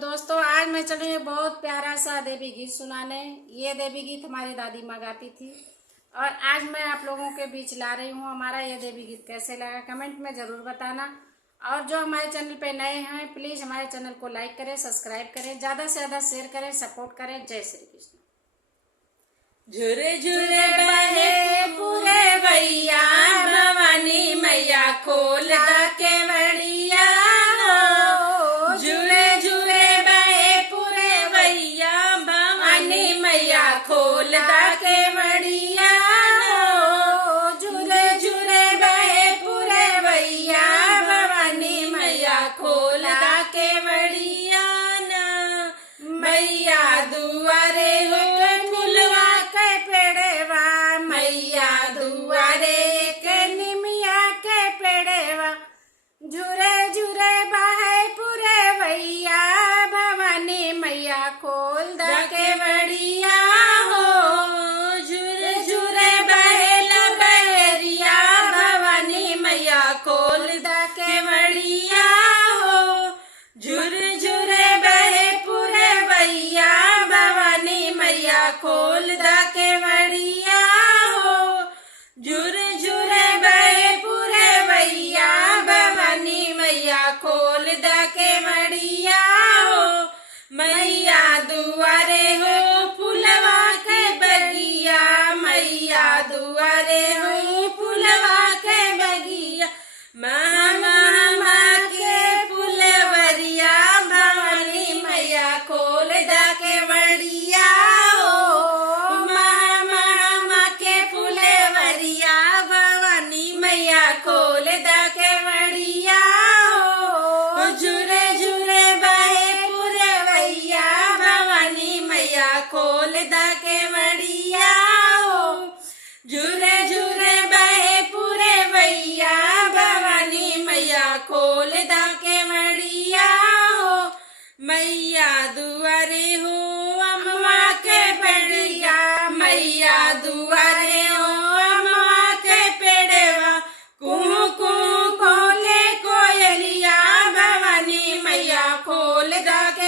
दोस्तों आज मैं चली हूँ बहुत प्यारा सा देवी गीत सुनाने। ये देवी गीत हमारी दादी माँ गाती थी और आज मैं आप लोगों के बीच ला रही हूँ। हमारा ये देवी गीत कैसे लगा कमेंट में ज़रूर बताना। और जो हमारे चैनल पे नए हैं प्लीज़ हमारे चैनल को लाइक करें, सब्सक्राइब करें, ज़्यादा से ज़्यादा शेयर करें, सपोर्ट करें। जय श्री कृष्ण। झुरे झुरे बहे पूरे भैया, भवानी मैया खोल दा केवड़िया हो। झुरे झुरे बहे पूरे भैया, भवानी मैया खोल दा केवड़िया हो। झुरे झुरे बहे पूरे भैया, भवानी मैया खोल दा केवड़िया ना। मैया दुआरे हो फुलवा के पेड़वा, मैया दुआरे के निमिया के पेड़वा। झुरे झुरे बहे पूरे भैया, भवानी मैया खोल दा केवड़िया हो। झुरे झुरे बहे लबहरिया, भवानी मैया खोल दा केवड़िया हो। झुरे झुरे बहे पूरे भैया, भवानी मैया खोल दा केवड़िया हो। झुरे झुरे बहे पूरे भैया, भवानी मैया खोल दा केवड़िया हो। मैया दुआरे हो फुलवा के बगिया, मैया दुआरे हो फुलवा के बगिया। महा के फुलवरिया, भवानी मैया खोल दा केवड़िया हो। महा के फुलवरिया, भवानी मैया खोल दा केवड़िया हो। झुरे झुरे बहे पूरे भैया, भवानी मैया खोल दा केवड़िया हो। झुरे झुरे बहे पूरे भैया, भवानी मैया खोल दा केवड़िया हो। मैया दुआरे हो अम्मा के पेड़िया, मैया दुआरे हो अम्मा के पेड़वा। कुहू कुहू खोले कोयलिया, भवानी मैया खोल दा के